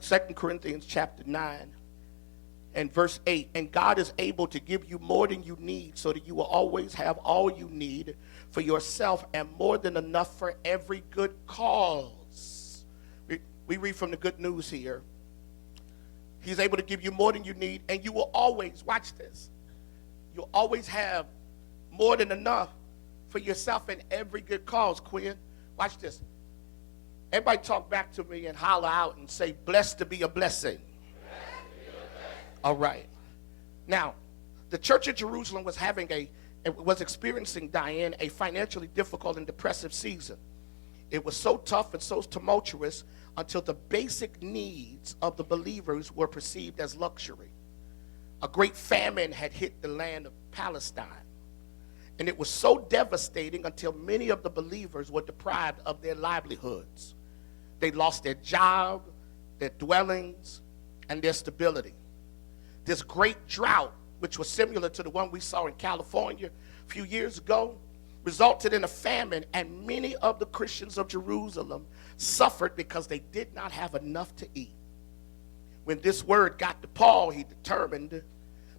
Second Corinthians chapter 9 and verse 8. And God is able to give you more than you need, so that you will always have all you need for yourself and more than enough for every good cause. We read from the Good News here. He's able to give you more than you need, and you will always, watch this, you'll always have more than enough for yourself and every good cause, Quinn. Watch this. Everybody talk back to me and holler out and say, blessed to be a blessing. All right. Now, the church of Jerusalem was experiencing, Diane, a financially difficult and depressive season. It was so tough and so tumultuous until the basic needs of the believers were perceived as luxury. A great famine had hit the land of Palestine, and it was so devastating until many of the believers were deprived of their livelihoods. They lost their job, their dwellings, and their stability. This great drought, which was similar to the one we saw in California a few years ago, resulted in a famine, and many of the Christians of Jerusalem suffered because they did not have enough to eat. When this word got to Paul, he determined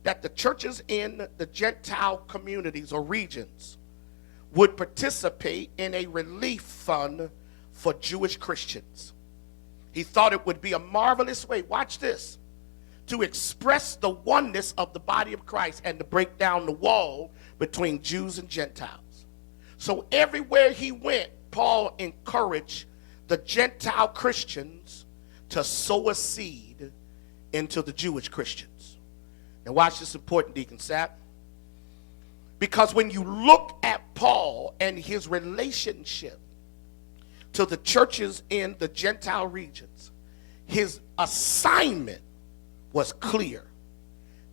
that the churches in the Gentile communities or regions would participate in a relief fund for Jewish Christians. He thought it would be a marvelous way, watch this, to express the oneness of the body of Christ and to break down the wall between Jews and Gentiles. So everywhere he went, Paul encouraged the Gentile Christians to sow a seed into the Jewish Christians. Now watch this important, Deacon Sapp. Because when you look at Paul and his relationship to the churches in the Gentile regions, his assignment was clear.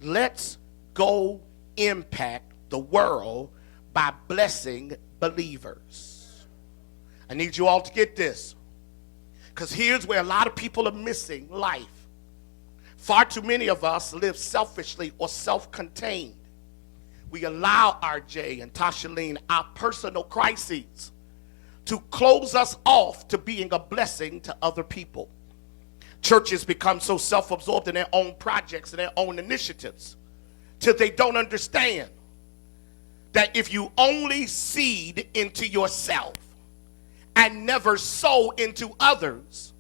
Let's go impact the world by blessing believers. I need you all to get this, because here's where a lot of people are missing life. Far too many of us live selfishly or self-contained. We allow RJ and Tashaleen our personal crises to close us off to being a blessing to other people. Churches become so self-absorbed in their own projects and their own initiatives till they don't understand that if you only seed into yourself and never sow into others,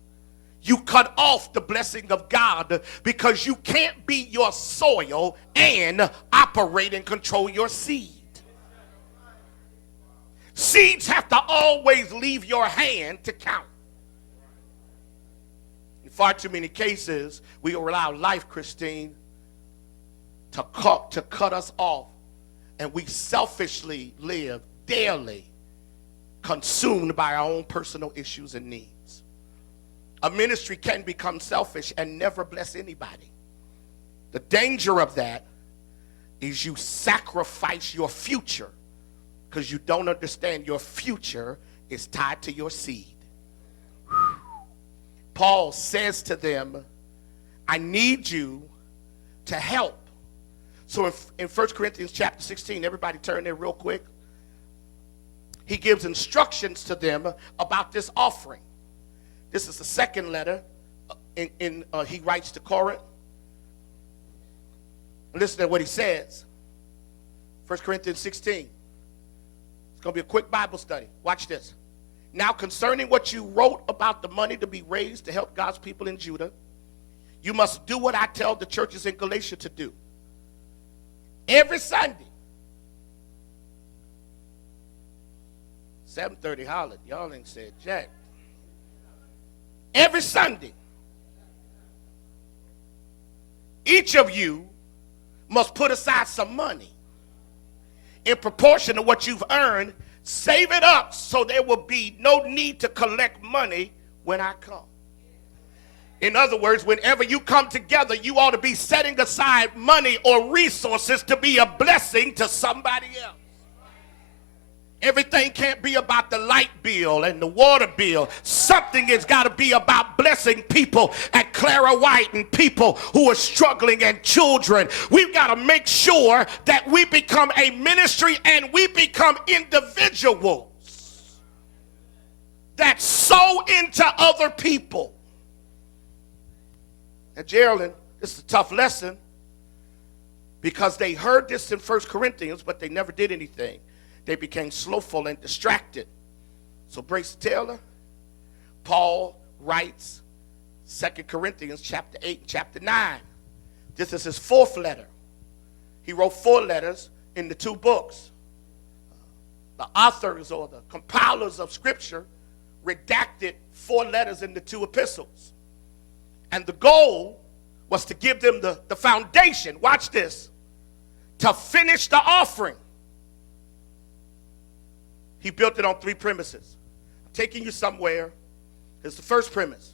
you cut off the blessing of God, because you can't be your soil and operate and control your seed. Seeds have to always leave your hand to count. In far too many cases, we allow life, Christine, to cut us off, and we selfishly live daily consumed by our own personal issues and needs. A ministry can become selfish and never bless anybody. The danger of that is you sacrifice your future because you don't understand your future is tied to your seed. Paul says to them, I need you to help. So in 1 Corinthians chapter 16, everybody turn there real quick. He gives instructions to them about this offering. This is the second letter he writes to Corinth. Listen to what he says. 1 Corinthians 16. It's going to be a quick Bible study. Watch this. Now concerning what you wrote about the money to be raised to help God's people in Judah, you must do what I tell the churches in Galatia to do. Every Sunday, 7:30 Holland. Y'all ain't said jack. Every Sunday, each of you must put aside some money in proportion to what you've earned. Save it up so there will be no need to collect money when I come. In other words, whenever you come together, you ought to be setting aside money or resources to be a blessing to somebody else. Everything can't be about the light bill and the water bill. Something has got to be about blessing people at Clara White and people who are struggling and children. We've got to make sure that we become a ministry and we become individuals that sow into other people. Now, Geraldine, this is a tough lesson because they heard this in 1 Corinthians, but they never did anything. They became slothful and distracted. So, Brace Taylor, Paul writes 2 Corinthians chapter 8 and chapter 9. This is his fourth letter. He wrote 4 letters in the 2 books. The authors or the compilers of Scripture redacted 4 letters in the 2 epistles. And the goal was to give them the foundation, watch this, to finish the offering. He built it on 3 premises. I'm taking you somewhere. Here's the first premise.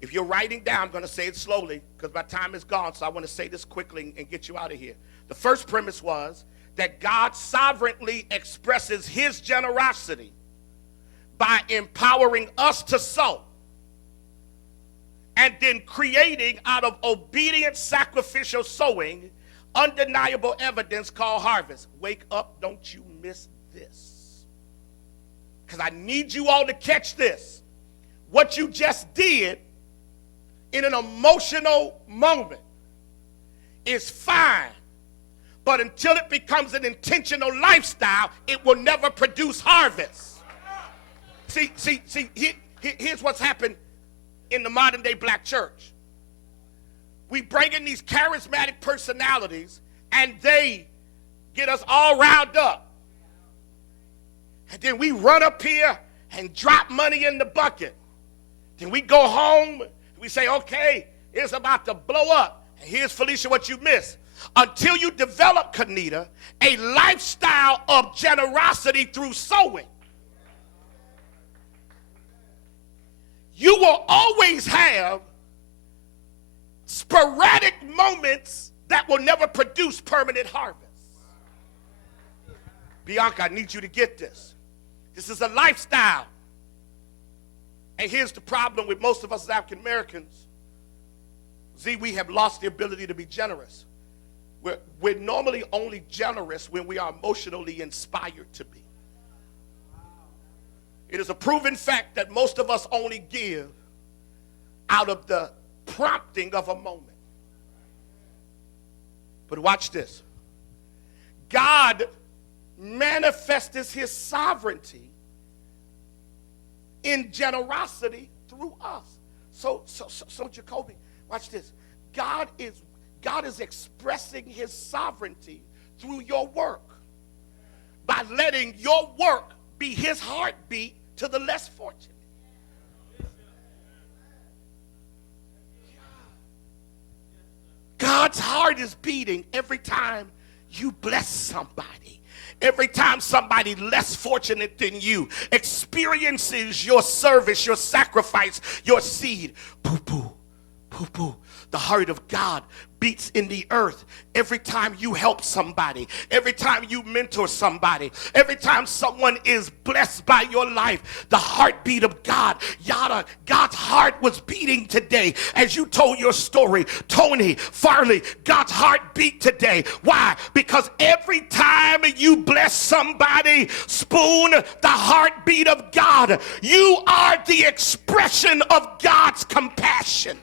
If you're writing down, I'm going to say it slowly because my time is gone, so I want to say this quickly and get you out of here. The first premise was that God sovereignly expresses his generosity by empowering us to sow and then creating out of obedient sacrificial sowing undeniable evidence called harvest. Wake up, don't you miss this. Because I need you all to catch this. What you just did in an emotional moment is fine, but until it becomes an intentional lifestyle, it will never produce harvest. Here's what's happened in the modern day black church. We bring in these charismatic personalities and they get us all riled up. And then we run up here and drop money in the bucket. Then we go home, we say, okay, it's about to blow up. And here's, Felicia, what you missed. Until you develop, Kanita, a lifestyle of generosity through sowing, you will always have sporadic moments that will never produce permanent harvest. Bianca, I need you to get this. This is a lifestyle. And here's the problem with most of us as African Americans. We have lost the ability to be generous. We're normally only generous when we are emotionally inspired to be. It is a proven fact that most of us only give out of the prompting of a moment. But watch this. God manifests his sovereignty in generosity through us. So Jacoby, watch this. God is expressing his sovereignty through your work by letting your work be his heartbeat to the less fortunate. God's heart is beating every time you bless somebody. Every time somebody less fortunate than you experiences your service, your sacrifice, your seed. Poo-poo, poo-poo. The heart of God beats in the earth every time you help somebody, every time you mentor somebody, every time someone is blessed by your life. The heartbeat of God, God's heart was beating today as you told your story. Tony Farley, God's heart beat today. Why? Because every time you bless somebody, Spoon, the heartbeat of God, you are the expression of God's compassion.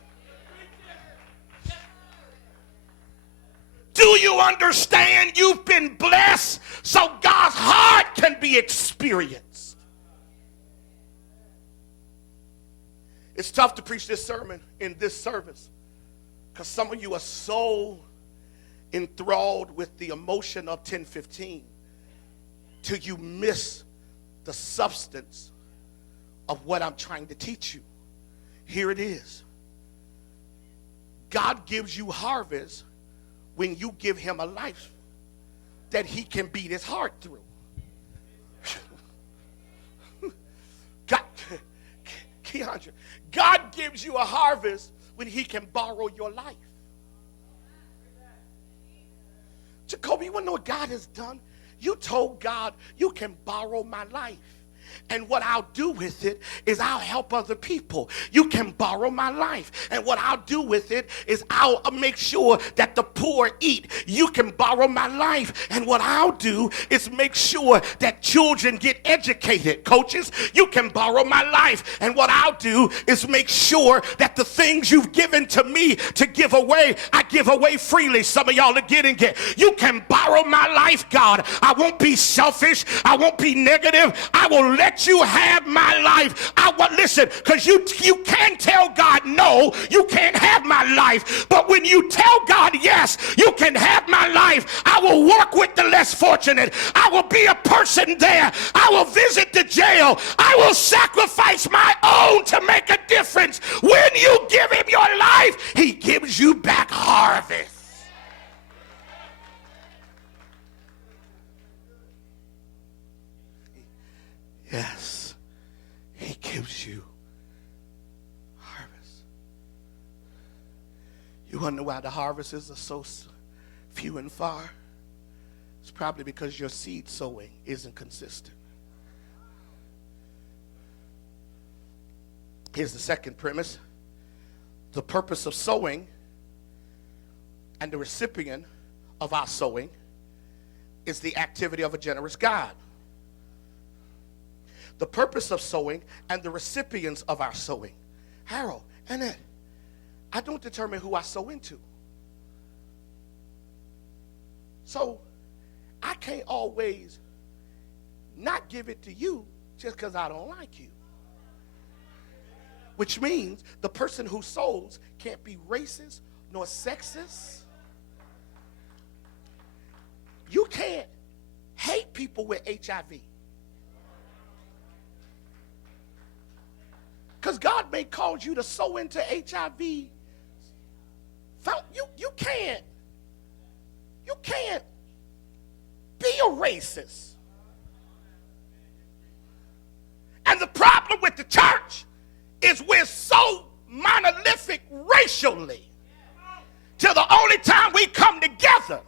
Do you understand? You've been blessed so God's heart can be experienced. It's tough to preach this sermon in this service because some of you are so enthralled with the emotion of 10:15 till you miss the substance of what I'm trying to teach you. Here it is. God gives you harvest when you give him a life that he can beat his heart through. God gives you a harvest when he can borrow your life. Jacoby, you want to know what God has done? You told God, you can borrow my life. And what I'll do with it is I'll help other people. You can borrow my life. And what I'll do with it is I'll make sure that the poor eat. You can borrow my life. And what I'll do is make sure that children get educated. Coaches, you can borrow my life. And what I'll do is make sure that the things you've given to me to give away, I give away freely. Some of y'all are getting it. You can borrow my life, God. I won't be selfish. I won't be negative. I will let you have my life. Listen, because you can tell God no, you can't have my life. But when you tell God yes, you can have my life. I will work with the less fortunate. I will be a person there. I will visit the jail. I will sacrifice my own to make a difference. When you give him your life, he gives you back harvest. Yes, he gives you harvest. You wonder why the harvests are so few and far? It's probably because your seed sowing isn't consistent. Here's the second premise. The purpose of sowing and the recipient of our sowing is the activity of a generous God. The purpose of sowing and the recipients of our sowing. Harold, Annette, I don't determine who I sow into. So I can't always not give it to you just because I don't like you. Which means the person who sows can't be racist nor sexist. You can't hate people with HIV. Because God may cause you to sow into HIV. You can't be a racist. And the problem with the church is we're so monolithic racially till the only time we come together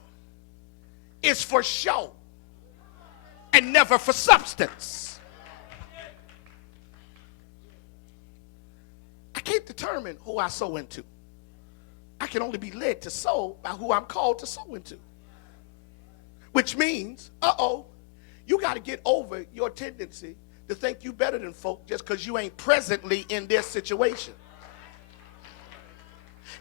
is for show and never for substance. I can't determine who I sow into. I can only be led to sow by who I'm called to sow into. Which means, you got to get over your tendency to think you better than folk just because you ain't presently in their situation.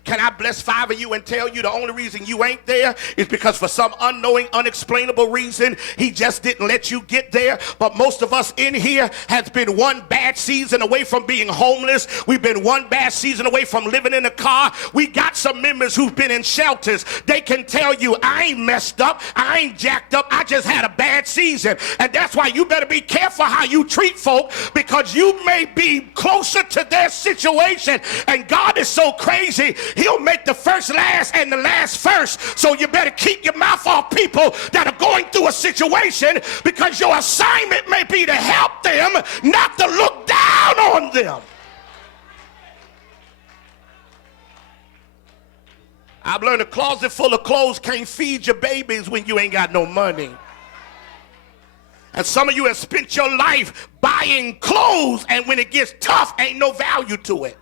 Can I bless 5 of you and tell you the only reason you ain't there is because for some unknowing, unexplainable reason, he just didn't let you get there. But most of us in here has been one bad season away from being homeless. We've been one bad season away from living in a car. We got some members who've been in shelters. They can tell you, I ain't messed up. I ain't jacked up. I just had a bad season. And that's why you better be careful how you treat folk, because you may be closer to their situation. And God is so crazy, he'll make the first last and the last first. So you better keep your mouth off people that are going through a situation, because your assignment may be to help them, not to look down on them. I've learned a closet full of clothes can't feed your babies when you ain't got no money. And some of you have spent your life buying clothes, and when it gets tough, ain't no value to it.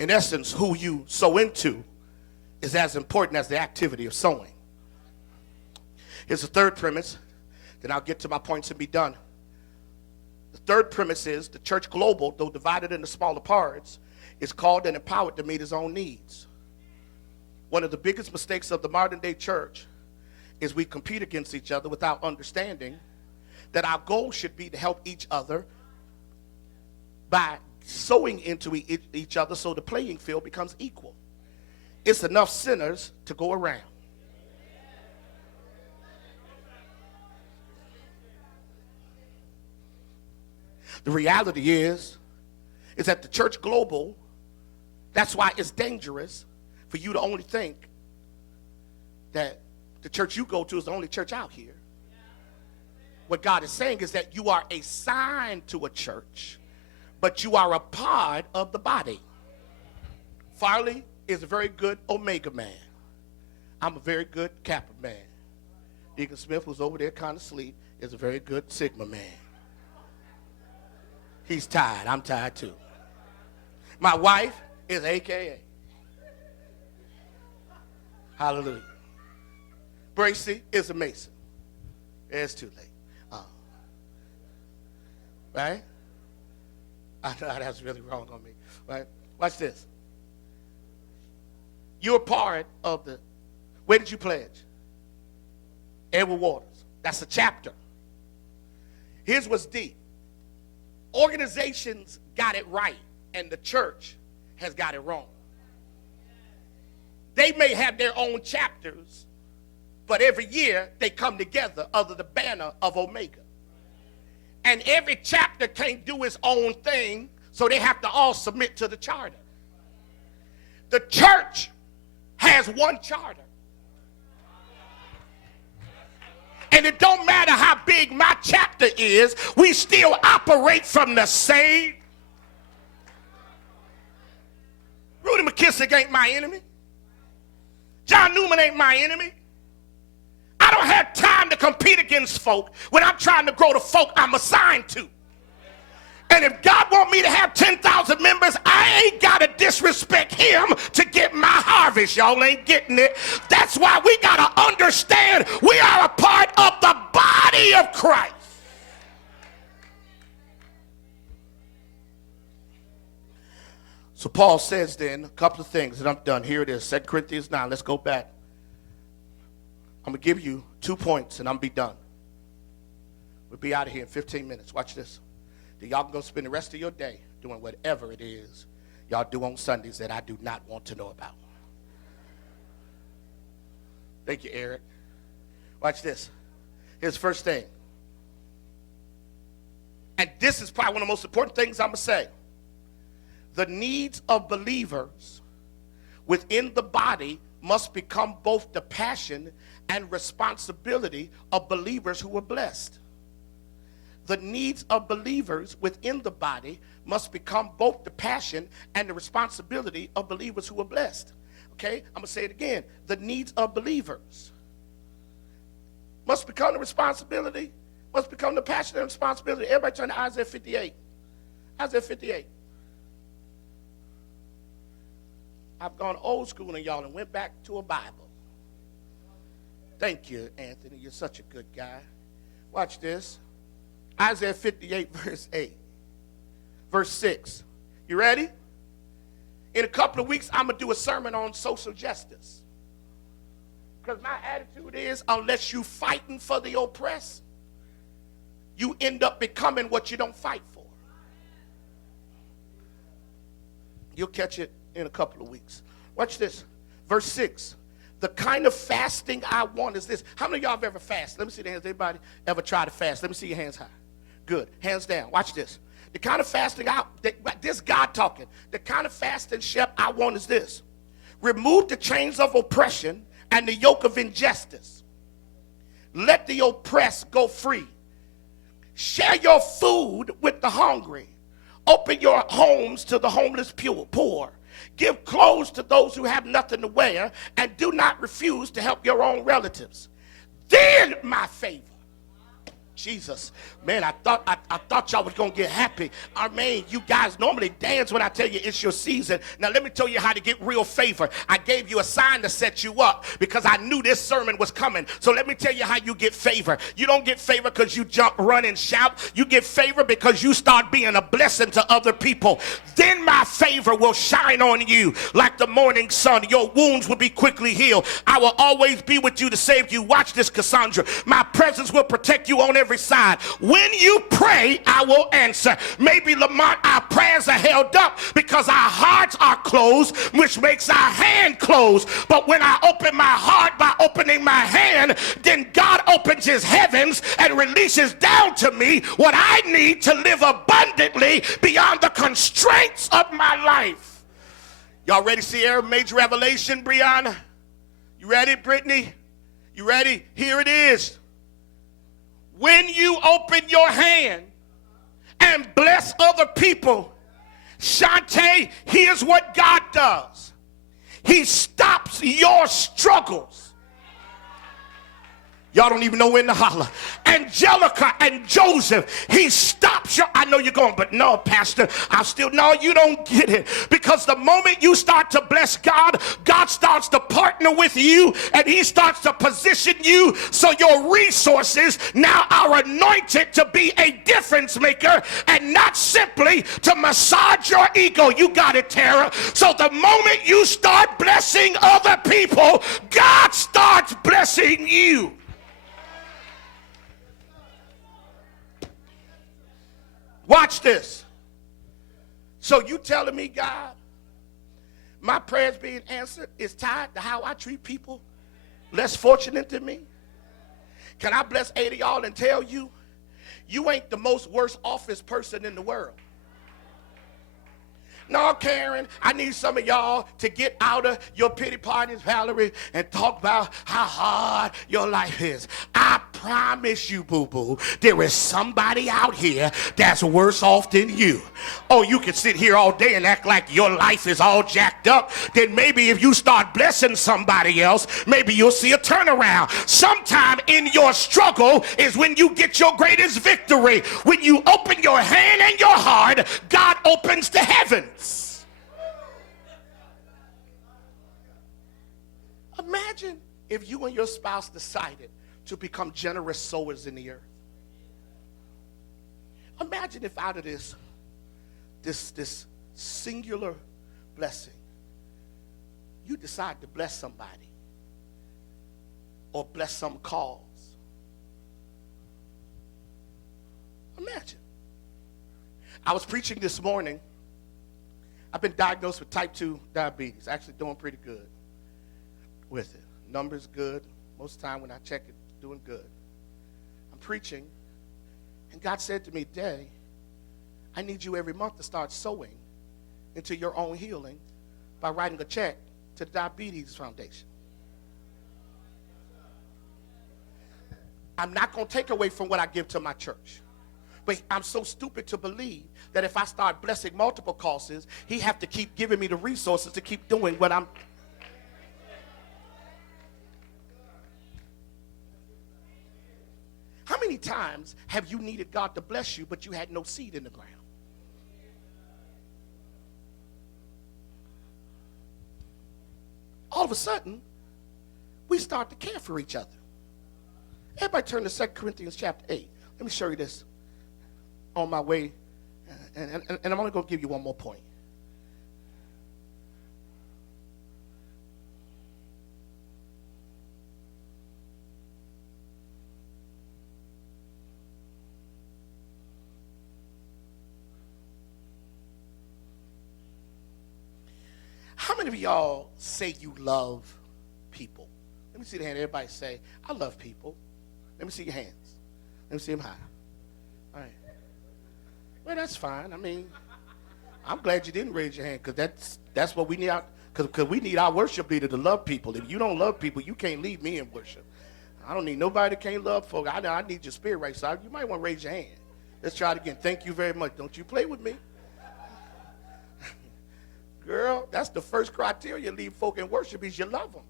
In essence, who you sow into is as important as the activity of sowing. Here's the third premise, then I'll get to my points and be done. The third premise is the church global, though divided into smaller parts, is called and empowered to meet his own needs. One of the biggest mistakes of the modern day church is we compete against each other without understanding that our goal should be to help each other by sowing into each other so the playing field becomes equal. It's enough sinners to go around. The reality is that the church global, that's why it's dangerous for you to only think that the church you go to is the only church out here. What God is saying is that you are assigned to a church, but you are a part of the body. Farley is a very good Omega man. I'm a very good Kappa man. Deacon Smith, who's over there kind of asleep, is a very good Sigma man. He's tired. I'm tired too. My wife is AKA. Hallelujah. Bracy is a Mason. It's too late. Right? I know that's really wrong on me. Right? Watch this. You're part of the, where did you pledge? Edward Waters. That's a chapter. Here's what's deep. Organizations got it right, and the church has got it wrong. They may have their own chapters, but every year they come together under the banner of Omega. And every chapter can't do its own thing, so they have to all submit to the charter. The church has one charter. And it don't matter how big my chapter is, we still operate from the same. Rudy McKissick ain't my enemy. John Newman ain't my enemy. I don't have time to compete against folk when I'm trying to grow the folk I'm assigned to. And if God want me to have 10,000 members, I ain't got to disrespect him to get my harvest. Y'all ain't getting it. That's why we got to understand we are a part of the body of Christ. So Paul says then a couple of things, and I'm done. Here it is, 2 Corinthians 9. Let's go back. I'm going to give you 2 points, and I'm going to be done. We'll be out of here in 15 minutes. Watch this. Then y'all can go spend the rest of your day doing whatever it is y'all do on Sundays that I do not want to know about. Thank you, Eric. Watch this. Here's the first thing. And this is probably one of the most important things I'm going to say. The needs of believers within the body must become both the passion and responsibility of believers who are blessed. The needs of believers within the body must become both the passion and the responsibility of believers who are blessed. Okay, I'm going to say it again. The needs of believers must become the responsibility, must become the passion and responsibility. Everybody turn to Isaiah 58. Isaiah 58. I've gone old school on y'all and went back to a Bible. Thank you, Anthony. You're such a good guy. Watch this. Isaiah 58, verse 8. Verse 6. You ready? In a couple of weeks, I'm going to do a sermon on social justice. Because my attitude is, unless you fighting for the oppressed, you end up becoming what you don't fight for. You'll catch it in a couple of weeks. Watch this. Verse 6. The kind of fasting I want is this. How many of y'all have ever fasted? Let me see the hands. Anybody ever try to fast? Let me see your hands high. Good. Hands down. Watch this. The kind of fasting this God talking. The kind of fasting, Shep, I want is this. Remove the chains of oppression and the yoke of injustice. Let the oppressed go free. Share your food with the hungry. Open your homes to the homeless poor. Give clothes to those who have nothing to wear, and do not refuse to help your own relatives. Then my favor. Jesus, man, I thought y'all was gonna get happy. I mean, you guys normally dance when I tell you it's your season. Now let me tell you how to get real favor. I gave you a sign to set you up because I knew this sermon was coming. So let me tell you how you get favor. You don't get favor because you jump, run, and shout. You get favor because you start being a blessing to other people. Then my favor will shine on you like the morning sun. Your wounds will be quickly healed. I will always be with you to save you. Watch this, Cassandra. My presence will protect you on every side. When you pray, I will answer. Maybe, Lamont, our prayers are held up because our hearts are closed, which makes our hand closed. But when I open my heart by opening my hand, then God opens his heavens and releases down to me what I need to live abundantly beyond the constraints of my life. Y'all ready, Sierra? Major revelation, Brianna? You ready, Brittany? You ready? Here it is. When you open your hand and bless other people, Shantae, here's what God does. He stops your struggles Y'all don't even know when to holler. Angelica and Joseph, he stops you. I know you're going, but no, Pastor, no, you don't get it. Because the moment you start to bless God, God starts to partner with you, and he starts to position you so your resources now are anointed to be a difference maker and not simply to massage your ego. You got it, Tara. So the moment you start blessing other people, God starts blessing you. Watch this. So you telling me, God, my prayers being answered is tied to how I treat people less fortunate than me? Can I bless 8 of y'all and tell you, you ain't the most worst office person in the world? No, Karen, I need some of y'all to get out of your pity parties, Valerie, and talk about how hard your life is. I promise you, boo-boo, there is somebody out here that's worse off than you. Oh, you can sit here all day and act like your life is all jacked up. Then maybe if you start blessing somebody else, maybe you'll see a turnaround. Sometime in your struggle is when you get your greatest victory. When you open your hand and your heart, God opens the heavens. Imagine if you and your spouse decided to become generous sowers in the earth. Imagine if out of this singular blessing, you decide to bless somebody or bless some cause. Imagine. I was preaching this morning. I've been diagnosed with type 2 diabetes. Actually doing pretty good with it. Numbers good. Most of the time when I check it, doing good. I'm preaching, and God said to me, Day, I need you every month to start sowing into your own healing by writing a check to the Diabetes Foundation. I'm not going to take away from what I give to my church. But I'm so stupid to believe that if I start blessing multiple causes, he have to keep giving me the resources to keep doing what I'm. How many times have you needed God to bless you, but you had no seed in the ground? All of a sudden, we start to care for each other. Everybody turn to 2 Corinthians chapter 8. Let me show you this on my way, and I'm only going to give you one more point. How many of y'all say you love people? Let me see the hand. Everybody say, I love people. Let me see your hands. Let me see them high. All right. Well, that's fine. I mean, I'm glad you didn't raise your hand, because that's what we need out, because we need our worship leader to love people. If you don't love people, you can't lead me in worship. I don't need nobody that can't love folk. I need your spirit right, so you might want to raise your hand. Let's try it again. Thank you very much. Don't you play with me. Girl, that's the first criteria lead folk in worship is you love them.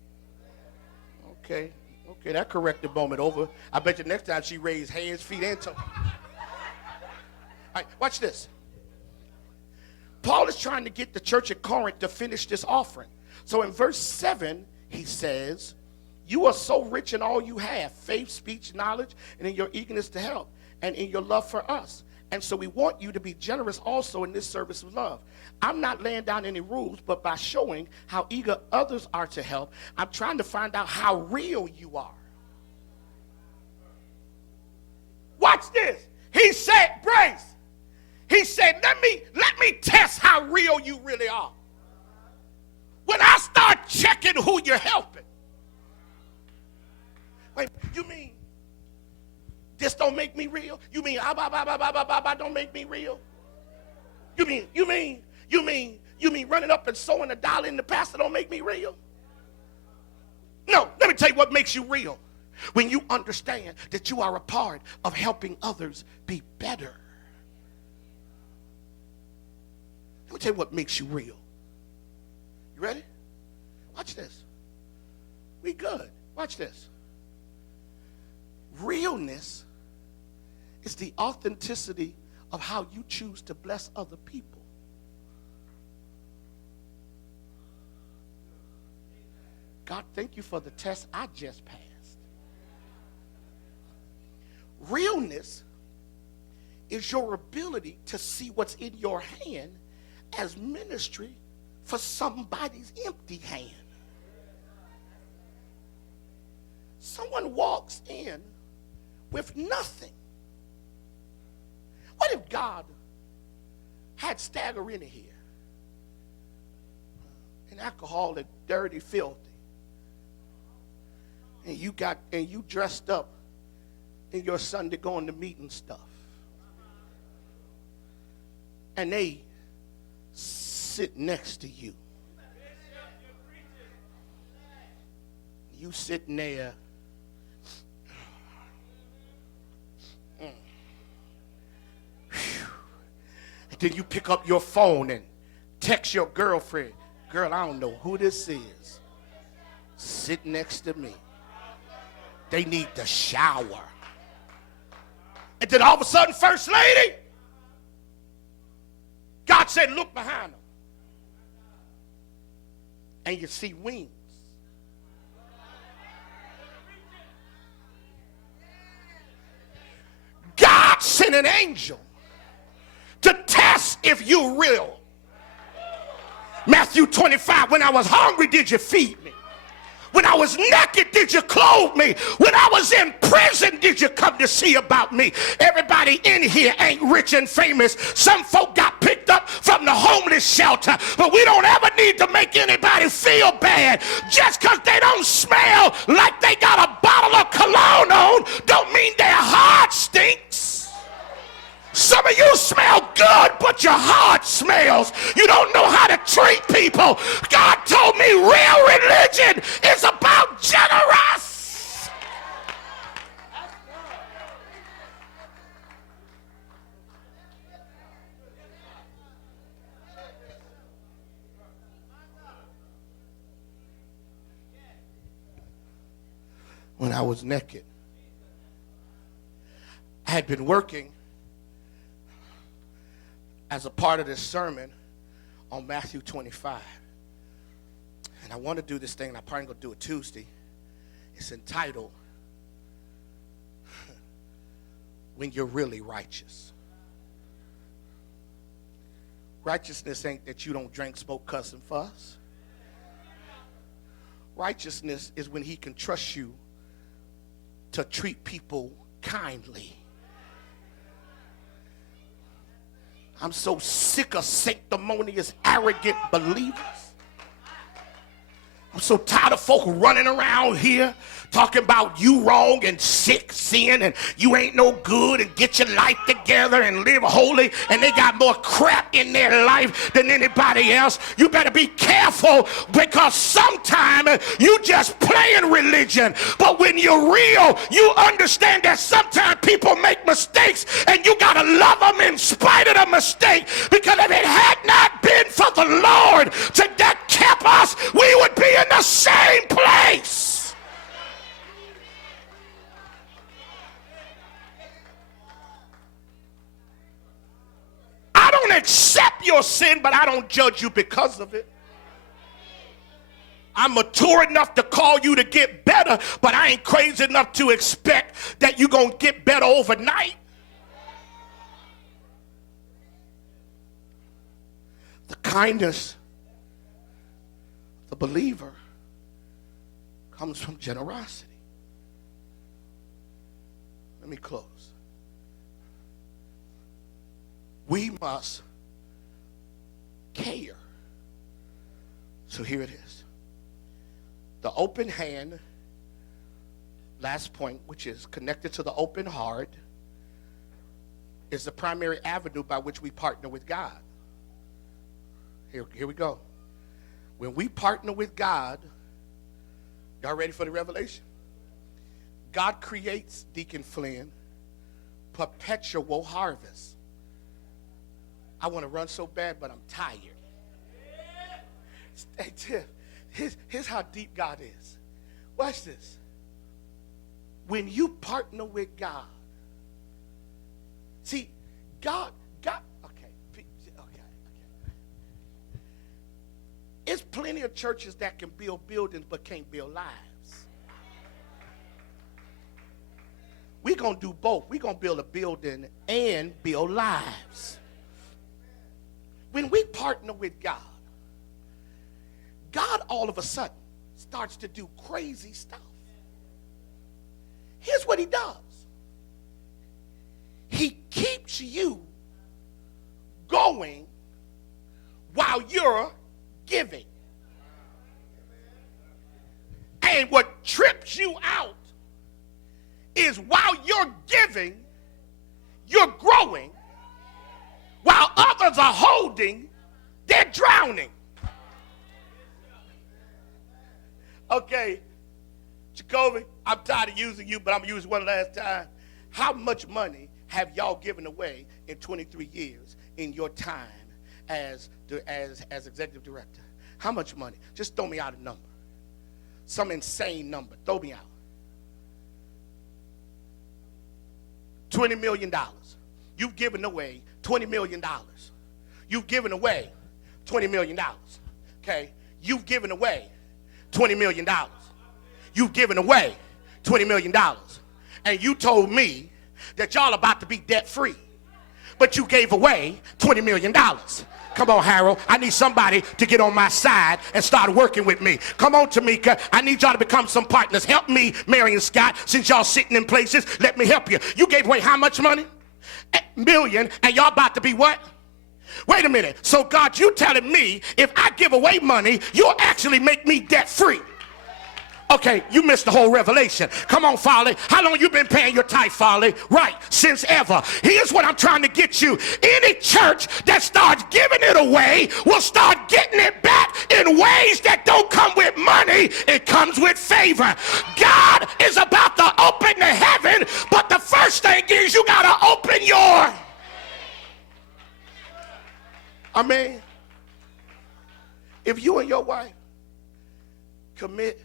Okay, that corrected moment over. I bet you next time she raised hands, feet, and toes. All right, watch this. Paul is trying to get the church at Corinth to finish this offering. So in verse 7, he says, you are so rich in all you have, faith, speech, knowledge, and in your eagerness to help, and in your love for us. And so we want you to be generous also in this service of love. I'm not laying down any rules, but by showing how eager others are to help, I'm trying to find out how real you are. Watch this. He said, Brace, he said, let me test how real you really are. When I start checking who you're helping. Wait, you mean this don't make me real? You mean don't make me real? You mean running up and sewing $1 in the pastor don't make me real? No, let me tell you what makes you real. When you understand that you are a part of helping others be better. Let me tell you what makes you real. You ready? Watch this. We good. Watch this. Realness is the authenticity of how you choose to bless other people. God, thank you for the test I just passed. Realness is your ability to see what's in your hand as ministry for somebody's empty hand. Someone walks in with nothing. What if God had stagger in here? An alcoholic, dirty, filthy. And you dressed up in your Sunday going to meeting stuff. And they sit next to you. You sitting there. And then you pick up your phone and text your girlfriend. Girl, I don't know who this is. Sit next to me. They need to shower. And then all of a sudden, First Lady, God said, look behind them. And you see wings. God sent an angel to test if you're real. Matthew 25, when I was hungry, did you feed me? When I was naked, did you clothe me? When I was in prison, did you come to see about me? Everybody in here ain't rich and famous. Some folk got picked up from the homeless shelter, but we don't ever need to make anybody feel bad. Just because they don't smell like they got a bottle of cologne on, don't mean their heart stinks. Some of you smell good, but your heart smells. You don't know how to treat people. God told me real religion is about generous. When I was naked, I had been working as a part of this sermon on Matthew 25. And I want to do this thing, and I'm probably going to do it Tuesday. It's entitled, When You're Really Righteous. Righteousness ain't that you don't drink, smoke, cuss, and fuss. Righteousness is when he can trust you to treat people kindly. I'm so sick of sanctimonious, arrogant believers. I'm so tired of folk running around here talking about you wrong and sick, sin, and you ain't no good, and get your life together and live holy, and they got more crap in their life than anybody else. You better be careful, because sometimes you just playing religion, but when you're real, you understand that sometimes people make mistakes, and you gotta love them in spite of the mistake, because if it had not been for the Lord that kept us, we would be in the same place. I don't accept your sin, but I don't judge you because of it. I'm mature enough to call you to get better, but I ain't crazy enough to expect that you're going to get better overnight. The kindness of the believer comes from generosity. Let me close. We must care. So here it is. The open hand, last point, which is connected to the open heart, is the primary avenue by which we partner with God. Here we go. When we partner with God, y'all ready for the revelation? God creates, Deacon Flynn, perpetual harvest. I want to run so bad, but I'm tired. Hey, Tiff, here's how deep God is. Watch this. when you partner with God, see, God, okay. It's plenty of churches that can build buildings but can't build lives. We're going to do both. We're going to build a building and build lives. When we partner with God, God all of a sudden starts to do crazy stuff. Here's what he does. He keeps you going while you're giving. And what trips you out is while you're giving, you're growing, while others are holding, they're drowning. Okay, Jacoby, I'm tired of using you, but I'm going to use one last time. How much money have y'all given away in 23 years in your time as executive director? How much money? Just throw me out a number. Some insane number. Throw me out. $20 million. You've given away $20 million. You've given away $20 million. Okay? You've given away $20 million. You've given away $20 million. And you told me that y'all about to be debt free. But you gave away $20 million. Come on, Harold. I need somebody to get on my side and start working with me. Come on, Tamika. I need y'all to become some partners. Help me, Marion Scott, since y'all sitting in places. Let me help you. You gave away how much money? $1 million, and y'all about to be what? Wait a minute. So, God, you telling me if I give away money, you'll actually make me debt free. Okay, you missed the whole revelation. Come on, Folly. How long you been paying your tithe, Folly? Right, since ever. Here's what I'm trying to get you. Any church that starts giving it away will start getting it back in ways that don't come with money. It comes with favor. God is about to open the heaven, but the first thing is you got to open your... I mean, if you and your wife commit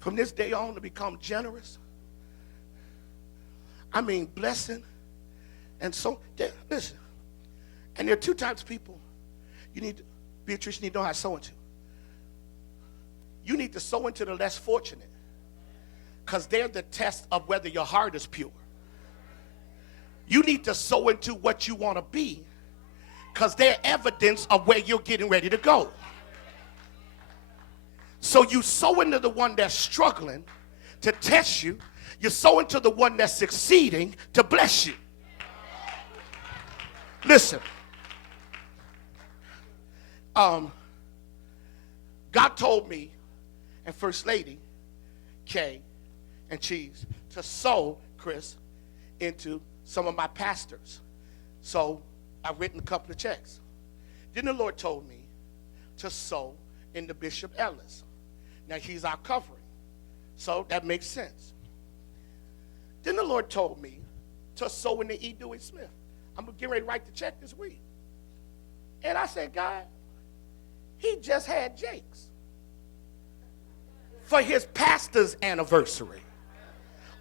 from this day on to become generous, I mean blessing, and so, listen, and there are two types of people you need to, Beatrice, you need to know how to sow into. You need to sow into the less fortunate, because they're the test of whether your heart is pure. You need to sow into what you want to be, because they're evidence of where you're getting ready to go. So you sow into the one that's struggling to test you. You sow into the one that's succeeding to bless you. Listen. God told me and First Lady Kay and Cheese to sow, Chris, into some of my pastors. So I've written a couple of checks. Then the Lord told me to sow into Bishop Ellis. Now, he's our covering, so that makes sense. Then the Lord told me to sow into E. Dewey Smith. I'm getting ready to write the check this week. And I said, God, he just had Jake's for his pastor's anniversary.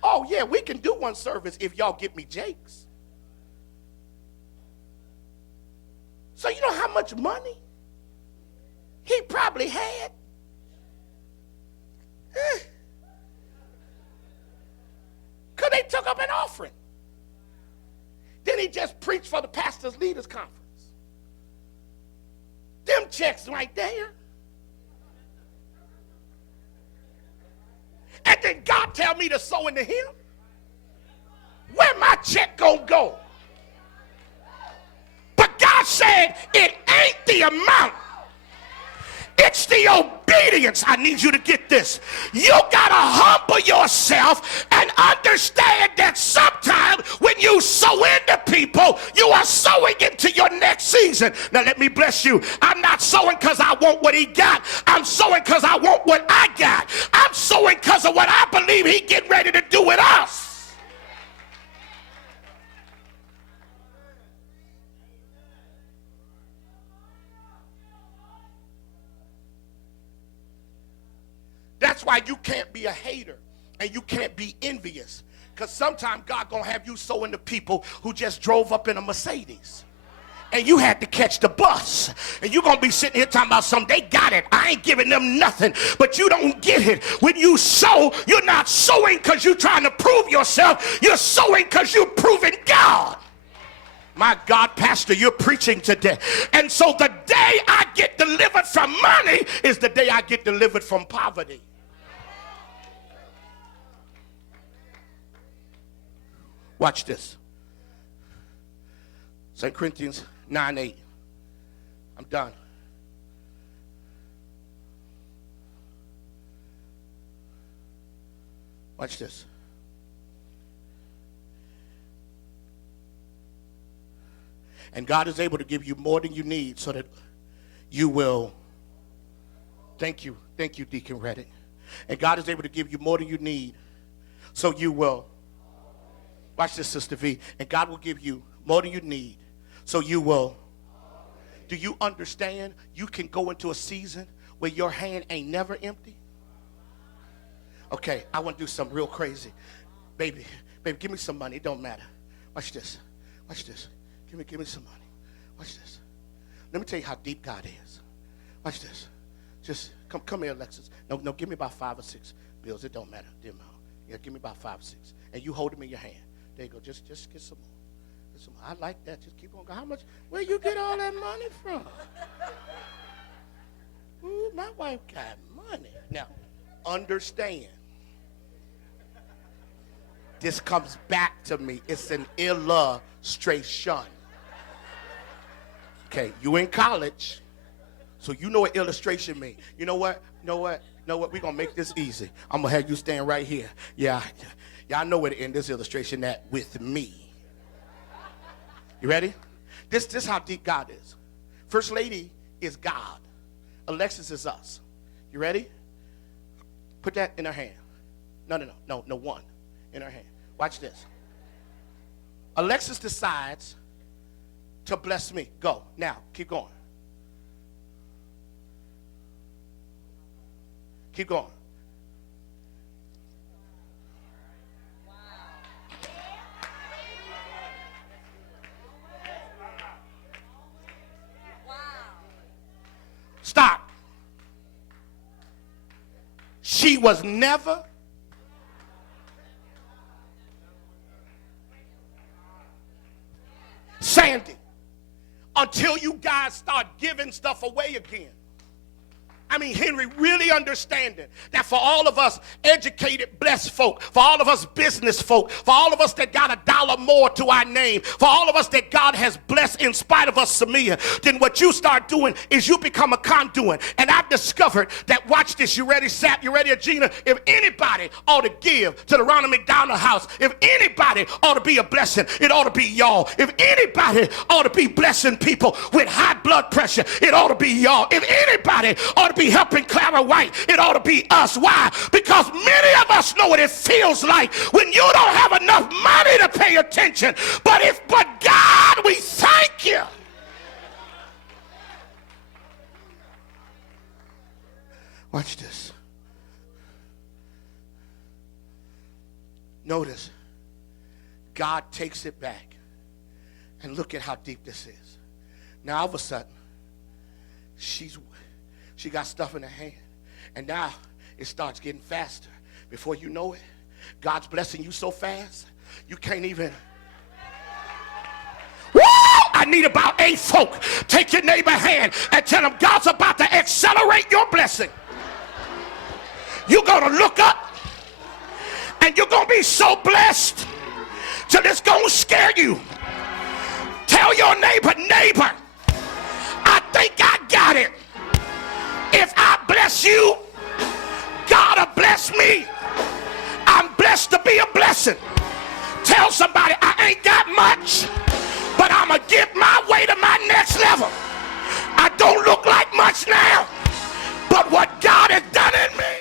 Oh, yeah, we can do one service if y'all get me Jake's. So you know how much money he probably had? Because they took up an offering. Then he just preached for the Pastors Leaders Conference. Them checks right there. And then God tell me to sow into him. Where my check gonna go? But God said it ain't the amount. It's the obedience. I need you to get this. You got to humble yourself and understand that sometimes when you sow into people, you are sowing into your next season. Now, let me bless you. I'm not sowing because I want what he got. I'm sowing because I want what I got. I'm sowing because of what I believe he getting ready to do with us. That's why you can't be a hater and you can't be envious. Because sometimes God gonna have you sow into people who just drove up in a Mercedes. And you had to catch the bus. And you're going to be sitting here talking about something. They got it. I ain't giving them nothing. But you don't get it. When you sow, you're not sowing because you're trying to prove yourself. You're sowing because you're proving God. My God, Pastor, you're preaching today. And so the day I get delivered from money is the day I get delivered from poverty. Watch this. 2 Corinthians 9:8. I'm done. Watch this. And God is able to give you more than you need so that you will. Thank you, Deacon Reddick. And God is able to give you more than you need so you will. Watch this, Sister V. And God will give you more than you need so you will. Do you understand you can go into a season where your hand ain't never empty? Okay, I want to do something real crazy. Baby, give me some money. It don't matter. Watch this. Give me some money. Watch this. Let me tell you how deep God is. Watch this. Just come here, Alexis. No, give me about 5 or 6 bills. It don't matter. Yeah, give me about 5 or 6. And you hold them in your hand. There you go. Just get some more. I like that. Just keep on going. How much? Where you get all that money from? Ooh, my wife got money. Now, understand. This comes back to me. It's an illustration. Okay, you in college, so you know what illustration means. You know what? We're going to make this easy. I'm going to have you stand right here. Yeah, I know where to end this illustration at with me. You ready? This how deep God is. First lady is God. Alexis is us. You ready? Put that in her hand. No, one in her hand. Watch this. Alexis decides to bless me. Go. Now, keep going. Keep going. Stop. She was never Sandy until you guys start giving stuff away again. I mean, Henry, really understanding that for all of us educated, blessed folk, for all of us business folk, for all of us that got $1 more to our name, for all of us that God has blessed in spite of us, Samia, then what you start doing is you become a conduit. And I've discovered that, watch this, you ready, Sap, you ready, Gina? If anybody ought to give to the Ronald McDonald House, if anybody ought to be a blessing, it ought to be y'all. If anybody ought to be blessing people with high blood pressure, it ought to be y'all. If anybody ought to be helping Clara White, it ought to be us. Why? Because many of us know what it feels like when you don't have enough money to pay attention. But God, we thank you. Watch this. Notice, God takes it back. And look at how deep this is. Now, all of a sudden, she got stuff in her hand. And now it starts getting faster. Before you know it, God's blessing you so fast, you can't even. Woo! I need about 8 folk. Take your neighbor's hand and tell them God's about to accelerate your blessing. You're going to look up and you're going to be so blessed till it's going to scare you. Tell your neighbor, I think I got it. If I bless you, God will bless me. I'm blessed to be a blessing. Tell somebody I ain't got much, but I'm going to get my way to my next level.